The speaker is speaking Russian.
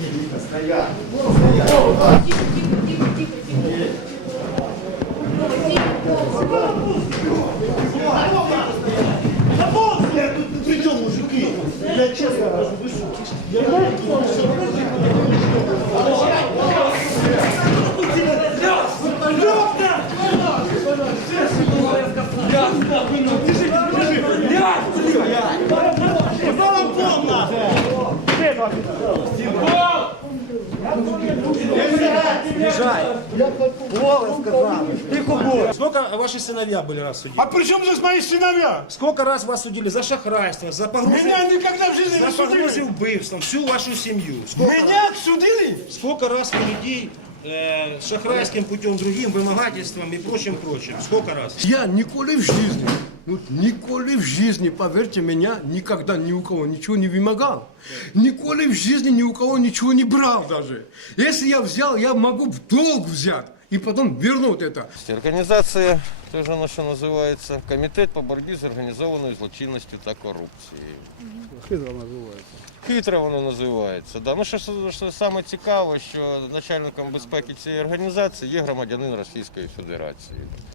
Стоять. Придем, мужики. Я честно скажу, вы что? Сколько ваши сыновья были раз судили? А при чем здесь мои сыновья? Сколько раз вас судили за шахрайство, за погрузы, Меня никогда в жизни за не погрузы судили. убийством, всю вашу семью? Сколько, Меня судили? сколько раз вы людей шахрайским путем, другим вымогательством и прочим. Сколько раз? Я николи в жизни, поверьте меня, никогда ни у кого ничего не вымогал. Николи в жизни ни у кого ничего не брал даже. Если я взял, я могу в долг взять и потом вернуть это. Организация, тоже она что называется, Комітет по боротьбі з організованою злочинністю та корупцією. Хитро називається. Хитро воно називається. Да. Ну, що саме цікаво, що начальником безпеки цієї організації є громадянин Російської Федерації.